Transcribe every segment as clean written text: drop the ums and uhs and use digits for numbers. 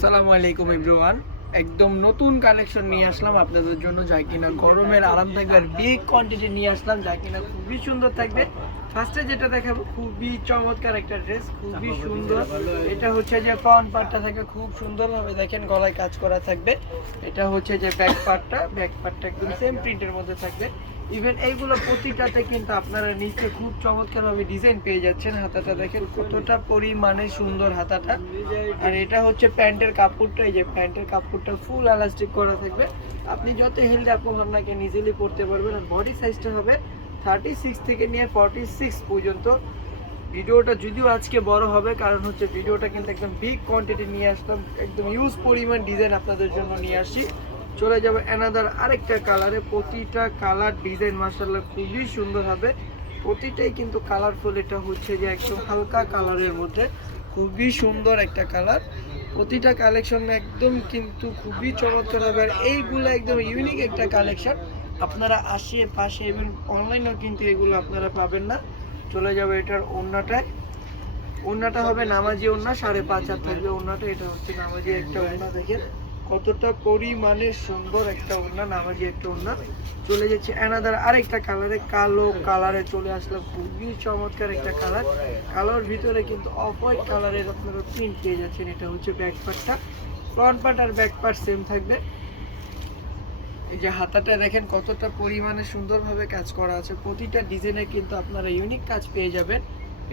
আসসালামু আলাইকুম এভরিওয়ান। একদম নতুন কালেকশন নিয়ে আসলাম আপনাদের জন্য, যা কিনা গরমের আরাম থাকবে আর বিগ কোয়ান্টিটি নিয়ে আসলাম, যা কিনা খুবই সুন্দর থাকবে। ফার্স্টে যেটা দেখাবো খুবই চমৎকার একটা ড্রেস, খুবই সুন্দর। এটা হচ্ছে যে ফ্রন্ট পার্টটা থাকে খুব সুন্দরভাবে, দেখেন গলায় কাজ করা থাকবে। এটা হচ্ছে যে ব্যাক পার্টটা একদম সেম প্রিন্টের মধ্যে থাকবে। ইভেন এইগুলো প্রতিটাতে কিন্তু আপনারা নিচে খুব চমৎকারভাবে ডিজাইন পেয়ে যাচ্ছেন। হাতাটা দেখেন কতটা পরিমাণে সুন্দর হাতাটা। আর এটা হচ্ছে প্যান্টের কাপড়টা, এই যে প্যান্টের কাপড়টা ফুল এলাস্টিক করা থাকবে। আপনি যত হেলদি আপু আপনাকে ইজিলি পরতে পারবেন। আর বডি সাইজটা হবে 36 থেকে নিয়ে 46 পর্যন্ত। ভিডিওটা যদিও আজকে বড় হবে, কারণ হচ্ছে ভিডিওটা কিন্তু একদম বিগ কোয়ান্টিটি নিয়ে আসলাম, একদম ইউজ পরিমাণ ডিজাইন আপনাদের জন্য নিয়ে আসি। চলে যাবে অ্যানাদার আরেকটা কালারে। প্রতিটা কালার ডিজাইন মাশাআল্লাহ খুবই সুন্দর হবে, প্রতিটাই কিন্তু কালারফুল। এটা হচ্ছে যে একদম হালকা কালারের মধ্যে খুবই সুন্দর একটা কালার। প্রতিটা কালেকশন একদম কিন্তু খুবই চমৎকার হবে। আর এইগুলো একদম ইউনিক একটা কালেকশন, আপনারা আশেপাশে এবং অনলাইনেও কিন্তু এগুলো আপনারা পাবেন না। চলে যাবে এটার ওড়নাটা হবে নামাজি ওড়না, 5.5 হাত থাকবে ওড়নাটা। এটা হচ্ছে নামাজি একটা ওড়না, দেখেন কতটা পরিমাণে সুন্দর একটা ওড়না, নামাজি একটা ওড়না। চলে যাচ্ছে অ্যানাদার আরেকটা কালারে, কালো কালারে চলে আসলাম, খুবই চমৎকার একটা কালার। কালোর ভিতরে কিন্তু অফ হোয়াইট কালারের আপনারা প্রিন্ট পেয়ে যাচ্ছেন। এটা হচ্ছে ব্যাক পার্টটা, ফ্রন্ট পার্ট আর ব্যাক পার্ট সেম থাকবে। এই যে হাতাটা দেখেন কতটা পরিমাণে সুন্দরভাবে কাজ করা আছে, প্রতিটা ডিজাইনে কিন্তু আপনারা ইউনিক কাজ পেয়ে যাবেন।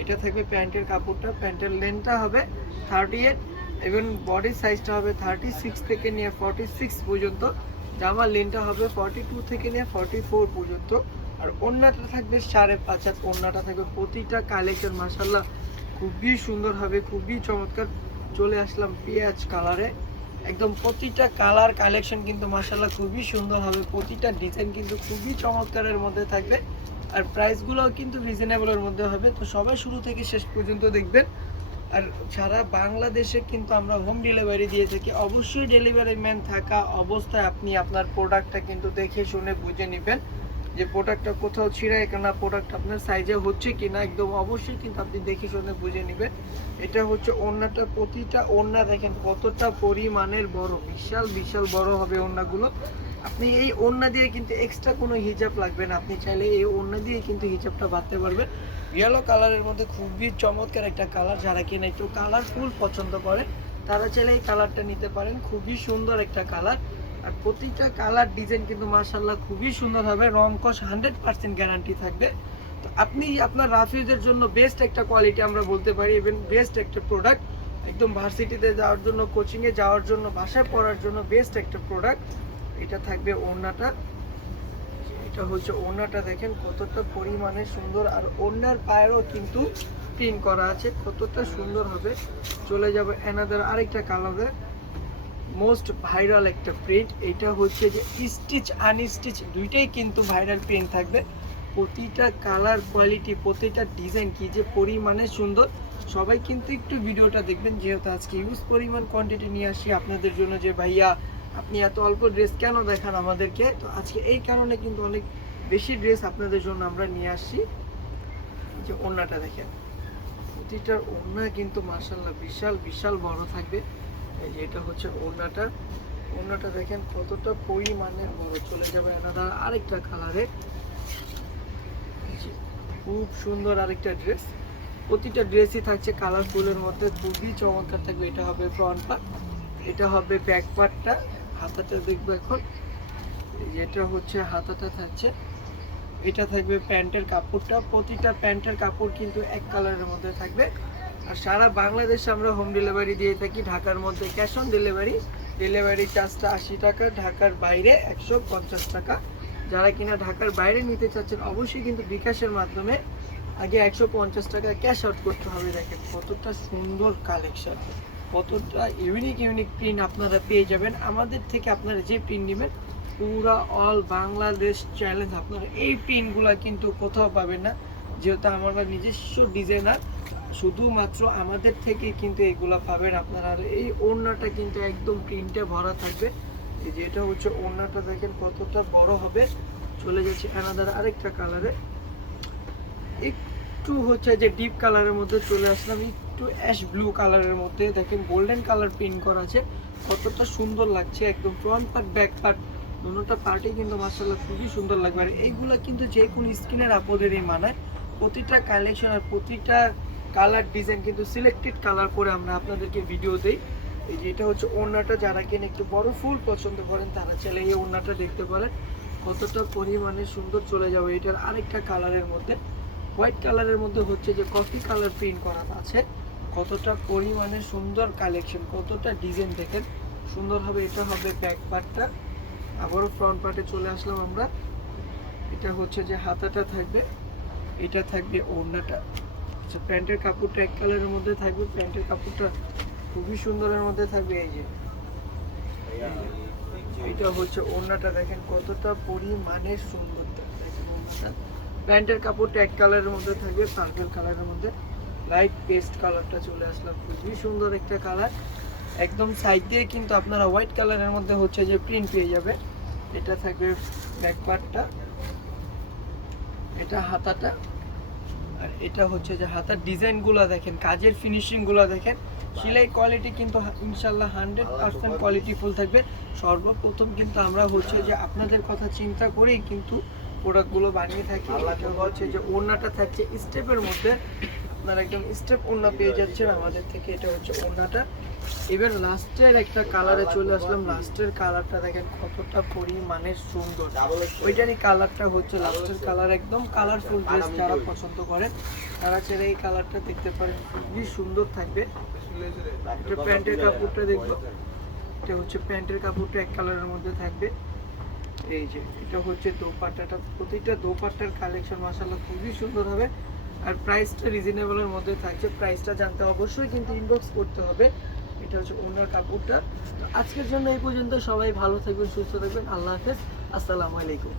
এটা থাকবে প্যান্টের কাপড়টা, প্যান্টের লেন্থটা হবে 38 এবং বডির সাইজটা হবে 36 থেকে নিয়ে 46 পর্যন্ত। জামার লেন্থটা হবে 42 থেকে নিয়ে 44 পর্যন্ত। আর ওড়নাটা থাকবে 5.5 হাত ওড়নাটা থাকবে। প্রতিটা কালেকশন মাশাআল্লাহ খুবই সুন্দর হবে, খুবই চমৎকার। চলে আসলাম পেঁয়াজ কালারে, একদম প্রতিটা কালার কালেকশন কিন্তু মাশাআল্লাহ খুবই সুন্দর হবে, প্রতিটা ডিজাইন কিন্তু খুবই চমৎকারের মধ্যে থাকবে। আর প্রাইসগুলোও কিন্তু রিজনেবলের মধ্যে হবে। তো সবাই শুরু থেকে শেষ পর্যন্ত দেখবেন। আর সারা বাংলাদেশে কিন্তু আমরা হোম ডেলিভারি দিয়ে থাকি। অবশ্যই ডেলিভারি ম্যান থাকা অবস্থায় আপনি আপনার প্রোডাক্টটা কিন্তু দেখে শুনে বুঝে নেবেন যে প্রোডাক্টটা কোথাও ছিঁড়ায় কিনা, প্রোডাক্ট আপনার সাইজে হচ্ছে কিনা, একদম অবশ্যই কিন্তু আপনি দেখে শুনে বুঝে নেবেন। এটা হচ্ছে ওড়নাটা, প্রতিটা ওড়না দেখেন কতটা পরিমাণের বড়, বিশাল বিশাল বড় হবে ওড়নাগুলো। আপনি এই ওড়না দিয়ে কিন্তু এক্সট্রা কোনো হিজাব লাগবে না, আপনি চাইলে এই ওড়না দিয়ে কিন্তু হিজাবটা বাঁধতে পারবেন। ইয়েলো কালারের মধ্যে খুবই চমৎকার একটা কালার, যারা কিনা একটু কালারফুল পছন্দ করে তারা চাইলে এই কালারটা নিতে পারেন, খুবই সুন্দর একটা কালার। আর প্রতিটা কালার ডিজাইন কিন্তু মাশাআল্লাহ খুবই সুন্দর হবে, রং কস 100% গ্যারান্টি থাকবে। তো আপনি আপনার রাফিউজের জন্য বেস্ট একটা কোয়ালিটি আমরা বলতে পারি, ইভেন বেস্ট একটা প্রোডাক্ট, একদম ভার্সিটিতে যাওয়ার জন্য, কোচিংয়ে যাওয়ার জন্য, বাসায় পড়ার জন্য বেস্ট একটা প্রোডাক্ট। এটা থাকবে ওড়নাটা, এটা হচ্ছে ওড়নাটা দেখেন কতটা পরিমাণে সুন্দর। আর ওড়নার পায়েরও কিন্তু প্রিন্ট করা আছে, কতটা সুন্দর হবে। চলে যাবে অ্যানাদার আরেকটা কালারে, মোস্ট ভাইরাল একটা প্রিন্ট। এটা হচ্ছে যে স্টিচ আনস্টিচ দুইটাই কিন্তু ভাইরাল প্রিন্ট থাকবে। প্রতিটা কালার কোয়ালিটি, প্রতিটা ডিজাইন কি যে পরিমাণে সুন্দর। সবাই কিন্তু একটু ভিডিওটা দেখবেন, যেহেতু আজকে ইউজ পরিমাণ কোয়ান্টিটি নিয়ে আসি আপনাদের জন্য। যে ভাইয়া আপনি এত অল্প ড্রেস কেন দেখান আমাদেরকে, তো আজকে এই কারণে কিন্তু অনেক বেশি ড্রেস আপনাদের জন্য আমরা নিয়ে আসছি। যে ওড়নাটা দেখেন, প্রতিটার ওড়না কিন্তু মাশাআল্লাহ বিশাল বিশাল বড় থাকবে। এই যে এটা হচ্ছে ওড়নাটা দেখেন কতটা পরিমাণে বড়। চলে যাবে এনাদার আরেকটা কালারে, খুব সুন্দর আরেকটা ড্রেস। প্রতিটা ড্রেসই থাকছে কালারফুলের মধ্যে, খুবই চমৎকার থাকবে। এটা হবে ফ্রন্ট পার্ট, এটা হবে ব্যাক পার্টটা। হাতাটা দেখবো এখন, এটা হচ্ছে হাতাটা থাকছে। এটা থাকবে প্যান্টের কাপড়টা, প্রতিটা প্যান্টের কাপড় কিন্তু এক কালারের মধ্যে থাকবে। আর সারা বাংলাদেশে আমরা হোম ডেলিভারি দিয়ে থাকি। ঢাকার মধ্যে ক্যাশ অন ডেলিভারি চার্জটা 80 টাকা, ঢাকার বাইরে 150 টাকা। যারা কিনা ঢাকার বাইরে নিতে চাচ্ছেন অবশ্যই কিন্তু বিকাশের মাধ্যমে আগে 150 টাকা ক্যাশ আউট করতে হবে। দেখেন কতটা সুন্দর কালেকশন, কতটা ইউনিক প্রিন্ট আপনারা পেয়ে যাবেন আমাদের থেকে। আপনারা যে প্রিন্ট নেবেন পুরা অল বাংলাদেশ চ্যালেঞ্জ, আপনারা এই প্রিন্টগুলো কিন্তু কোথাও পাবেন না, যেহেতু আমরা নিজস্ব ডিজাইনার, শুধুমাত্র আমাদের থেকে কিন্তু এগুলো পাবেন আপনারা। আর এই ওড়নাটা কিন্তু একদম প্রিন্টে ভরা থাকবে। এই যে এটা হচ্ছে ওড়নাটা, দেখেন কতটা বড় হবে। চলে যাচ্ছে অ্যানাদার আরেকটা কালারে, একটু হচ্ছে যে ডিপ কালারের মধ্যে চলে আসলাম, একটু অ্যাশ ব্লু কালারের মধ্যে দেখেন গোল্ডেন কালার প্রিন্ট করা আছে, কতটা সুন্দর লাগছে। একদম ফ্রন্ট পার্ট ব্যাক পার্ট দুটোটা পার্টই কিন্তু মাশাআল্লাহ খুবই সুন্দর লাগবে। আর এইগুলা কিন্তু যে কোনো স্কিনের আপদেরই মানায়। প্রতিটা কালেকশন আর প্রতিটা কালার ডিজাইন কিন্তু সিলেক্টেড কালার করে আমরা আপনাদেরকে ভিডিও দেই। এই যে এটা হচ্ছে ওড়নাটা, যারা কিনা একটু বড় ফুল পছন্দ করেন তারা চাইলে এই ওড়নাটা দেখতে পারেন, কতটা পরিমাণে সুন্দর চলে যাবে। এটার আরেকটা কালারের মধ্যে হোয়াইট কালারের মধ্যে হচ্ছে যে কফি কালার প্রিন্ট করা আছে, কতটা পরিমাণে সুন্দর কালেকশন, কতটা ডিজাইন দেখেন সুন্দর হবে। এটা হবে ব্যাক পার্টটা। আবারও ফ্রন্ট পার্টে চলে আসলাম আমরা। এটা হচ্ছে যে হাতাটা থাকবে, এটা থাকবে ওড়নাটা। আচ্ছা, প্যান্টের কাপড়টা এক কালারের মধ্যে থাকবে, প্যান্টের কাপড়টা খুবই সুন্দরের মধ্যে থাকবে। এই যে এটা হচ্ছে ওড়নাটা, দেখেন কতটা পরিমাণে সুন্দর দেখেন ওড়নাটা। প্যান্টের কাপড়টা এক কালারের মধ্যে থাকবে, পার্পল কালারের মধ্যে লাইট পেস্ট কালারটা চলে আসলাম, খুবই সুন্দর একটা কালার। একদম সাইড দিয়ে কিন্তু আপনারা হোয়াইট কালারের মধ্যে হচ্ছে যে প্রিন্ট পেয়ে যাবে। এটা থাকবে ব্যাক পার্টটা, এটা হাতাটা, আর এটা হচ্ছে যে হাতার ডিজাইনগুলো দেখেন, কাজের ফিনিশিংগুলো দেখেন, সেলাই কোয়ালিটি কিন্তু ইনশাল্লাহ 100% কোয়ালিটি ফুল থাকবে। সর্বপ্রথম কিন্তু আমরা হচ্ছে যে আপনাদের কথা চিন্তা করেই কিন্তু প্রোডাক্টগুলো বানিয়ে থাকি। এটা হচ্ছে যে ওড়নাটা থাকছে স্টেপের মধ্যে, আপনারা একদম স্টেপ ওড়না পেয়ে যাচ্ছেন আমাদের থেকে। এটা হচ্ছে ওড়নাটা। ইভেন লাস্টের একটা কালারে চলে আসলাম, লাস্টের কালারটা দেখেন কতটা পরিমাণে সুন্দর, ওইটারই কালারটা হচ্ছে লাস্টের কালার। একদম কালারফুল ড্রেস যারা পছন্দ করেন তারা চাইলে এই কালারটা দেখতে পারেন, খুবই সুন্দর থাকবে। এটা প্যান্টের কাপড়টা দেখবো, এটা হচ্ছে প্যান্টের কাপড়টা এক কালারের মধ্যে থাকবে। এই যে এটা হচ্ছে দোপাট্টাটা, প্রতিটা দোপাট্টার কালেকশন মাশাআল্লাহ খুবই সুন্দর হবে। আর প্রাইসটা রিজনেবলের মধ্যে থাকছে, প্রাইসটা জানতে অবশ্যই কিন্তু ইনবক্স করতে হবে। এটা হচ্ছে ওনার কাপড়টা। তো আজকের জন্য এই পর্যন্ত, সবাই ভালো থাকবেন, সুস্থ থাকবেন, আল্লাহ হাফেজ, আসসালামু আলাইকুম।